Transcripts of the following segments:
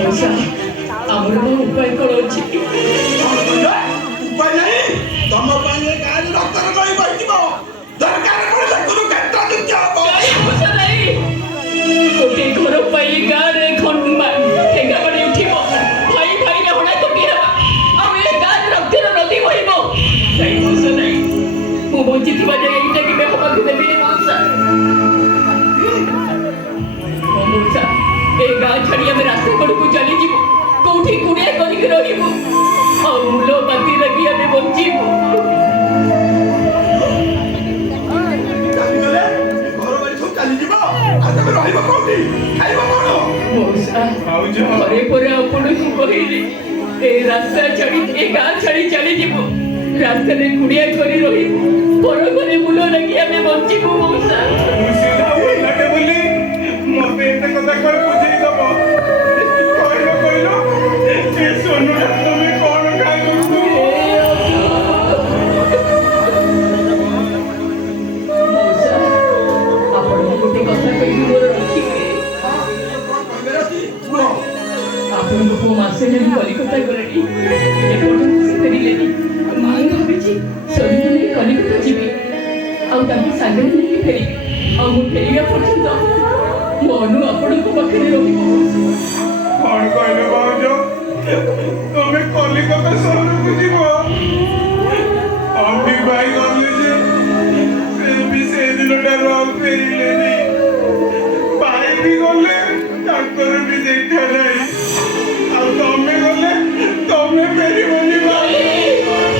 ମଉସା ଆମର ଉପାୟ କ'ଣ ଅଛି? ଉପାୟ ନାହିଁ। ତମ ପାଇଁ ଏ ଗାଁରେ ରକ୍ତର ନଈ ବହିଯିବ। ଦରକାର ପଡ଼ିଲେ କୁରୁକ୍ଷେତ୍ର ଯୁଦ୍ଧ ହବ। ଗୋଟିଏ ଘର ପାଇଁ ଗାଁରେ ଠେଙ୍ଗାବାଡ଼ି ଉଠିବ। ଭାଇ ଭାଇରେ ହଣାକଟି ହେବା। ଆଉ ଏ ଗାଁରେ ରକ୍ତର ନଦୀ ବହିବ। ନାଇଁ ମଉସା ନାଇଁ, ମୁଁ ବଞ୍ଚିଥିବା ଯାଏ ଏଇଟା କେବେ ହବାକୁ ଦେବିନି ମଉସା। ମଉସା ଏ ଗାଁ ଛାଡ଼ି ଆମେ ରାସ୍ତା କଡ଼କୁ ଚାଲିଯିବୁ। କୋଉଠି କୁଡ଼ିଆ କରିକି ରହିବୁ। ଆଉ ମୂଲ ବାତି ଲାଗି ଆମେ ବଞ୍ଚିବୁ। ଚାଲିଗଲେ ଘର ବାଡ଼ି ସବୁ ଚାଲିଯିବ। ଆଉ ତମେ ରହିବ କୋଉଠି? ଖାଇବ କ'ଣ? ମଉସା ଘରେ ପରେ ଆପଣଙ୍କୁ କହିଲି ଏ ରାସ୍ତା ଛାଡ଼ି ଏ ଗାଁ ଛାଡ଼ି ଚାଲିଯିବୁ। ରାସ୍ତାରେ କୁଡ଼ିଆ କରି ରହିବୁ। ଘର ଘରେ ମୂଲ ଲାଗି ଆମେ ବଞ୍ଚିବୁ ମଉସା। ମତେ ଏତେ କଥା କ'ଣ ବୁଝେଇ ଦବ? କହିଲ କହିଲ ଏ ସୋନୁଟା ତମେ କ'ଣ ଖାଇବ? ମଉସା ଆପଣଙ୍କୁ ଗୋଟେ କଥା କହିବି ମୋର ରଖିବେ। ଆପଣଙ୍କୁ ପୁଅ ମାସେ ହେଲେ କଲିକତା ଗଲେଣି, ଏପର୍ଯ୍ୟନ୍ତ ସେ ଫେରିଲେନି। ମୁଁ ଭାବିଛି ସରିଲେ ନେଇ କଲିକତା ଯିବି ଆଉ ତାଙ୍କୁ ସାଙ୍ଗରେ ନେଇକି ଫେରିବି। ଆଉ ମୁଁ ଫେରିବା ପର୍ଯ୍ୟନ୍ତ ମୋ ଅନୁ ଆପଣଙ୍କ ପାଖରେ ରହିବ। କ'ଣ କହିଲ ଭାଉଜ? ତମେ କଲିକତା ସହରକୁ ଯିବ? ଅମ୍ବି ଭାଇ ଗଲେ ଯେ ସେ ବି ସେଦିନଠାରୁ ଆଉ ଫେରିଲେନି। ଭାଇ ବି ଗଲେ, ତାଙ୍କର ବି ଦେଖା ନାହିଁ। ଆଉ ତମେ ଗଲେ ତମେ ଫେରିବନି ଭାଇ,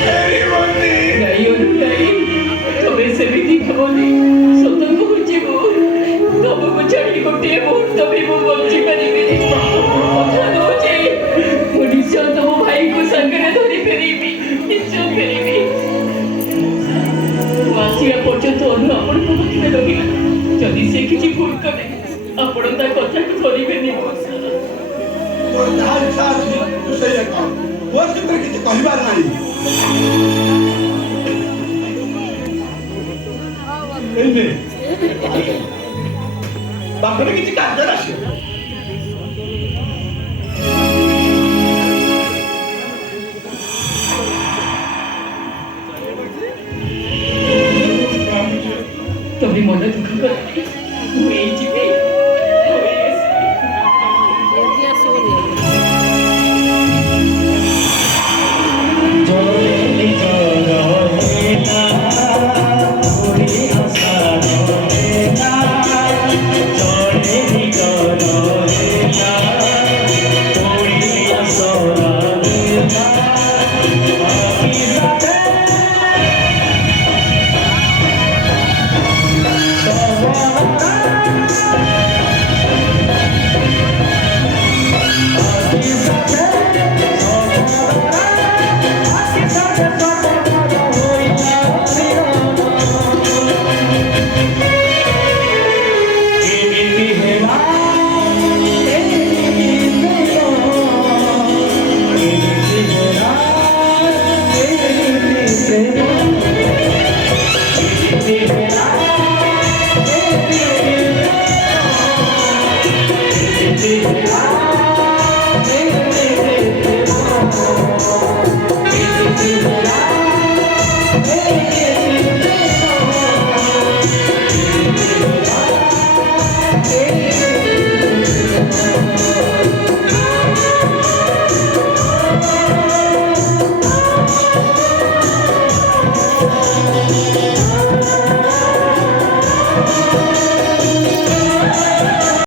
ଫେରିବନି। ନାଇଁ ଅନୁ ନାଇଁ, ତମେ ସେମିତି ଭାବନି। ସତ କହୁଛି ମୁଁ ତମକୁ ଛାଡ଼ି ଗୋଟିଏ ମୁହୂର୍ତ୍ତ ବି ମୁଁ ବଞ୍ଚି ପାରିବିନି। କଥା ଦଉଛି ମୁଁ ନିଶ୍ଚୟ ତମ ଭାଇକୁ ସାଙ୍ଗରେ ଧରି ଫେରିବି। ନିଶ୍ଚୟ ଫେରିବି। ମୁଁ ଆସିବା ପର୍ଯ୍ୟନ୍ତ ଅନୁ ଆପଣଙ୍କ ପାଖରେ ରହିଲା। ଯଦି ସେ କିଛି ଭୁଲ କରେ ଆପଣ ତା କଥାକୁ ଧରିବେନି ମଉସା। ତୋର ଯାହା ଇଚ୍ଛା ଅଛି ତୁ ସେଇଆ କର। ମୋର ସେଥିରେ କିଛି କହିବାର ନାହିଁ। ତାପରେ କିଛି କାର୍ଯ୍ୟ ଆସିବ। ତମେ ମନ ଦୁଃଖ କରନି, ମୁଁ ଏଇ ଯିବି।